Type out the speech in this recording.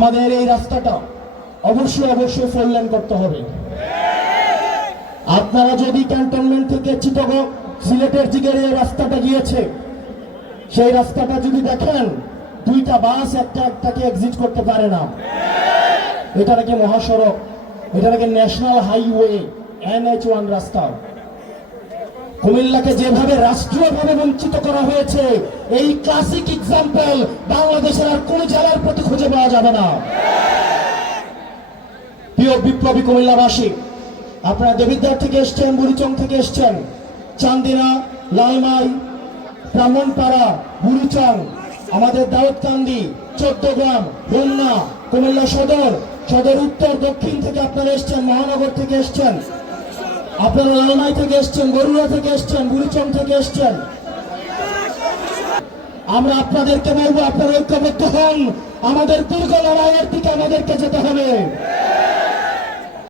আমাদের এই রাস্তাটা অবশ্যই অবশ্যই ফোর করতে হবে। আপনারা যদি ক্যান্টনমেন্ট থেকে চিটগং সিলেটের দিকের এই রাস্তাটা গিয়েছে, সেই রাস্তাটা যদি দেখেন, দুইটা বাস একটা একটাকে এক্সিট করতে পারে না। এটা নাকি মহাসড়ক, এটা নাকি national highway N NH one রাস্তা। কুমিল্লাকে যেভাবে রাষ্ট্রীয়ভাবে বঞ্চিত করা হয়েছে, এই ক্লাসিক এক্সাম্পল বাংলাদেশের আর কোন প্রতি খুঁজে পাওয়া যাবে না। প্রিয় বিপ্লবী কুমিল্লাবাসী, আপনারা দেবিদ্বার থেকে এসছেন, বুড়িচং থেকে এসছেন, চান্দিনা, লালমাই, ব্রাহ্মণপাড়া, বুড়িচং, আমাদের দাউদকান্দি চোদ্দগ্রাম বন্যা, কুমিল্লা সদর সদর উত্তর, দক্ষিণ থেকে আপনারা এসছেন, মহানগর থেকে এসছেন। আপনারা লালমাই থেকে এসছেন, গরুড়া থেকে এসছেন, বুড়িচং থেকে এসছেন। আমরা আপনাদেরকে বলব আপনারা ঐক্যবদ্ধ হন। আমাদের দীর্ঘ লড়াইয়ের দিকে আমাদেরকে যেতে হবে।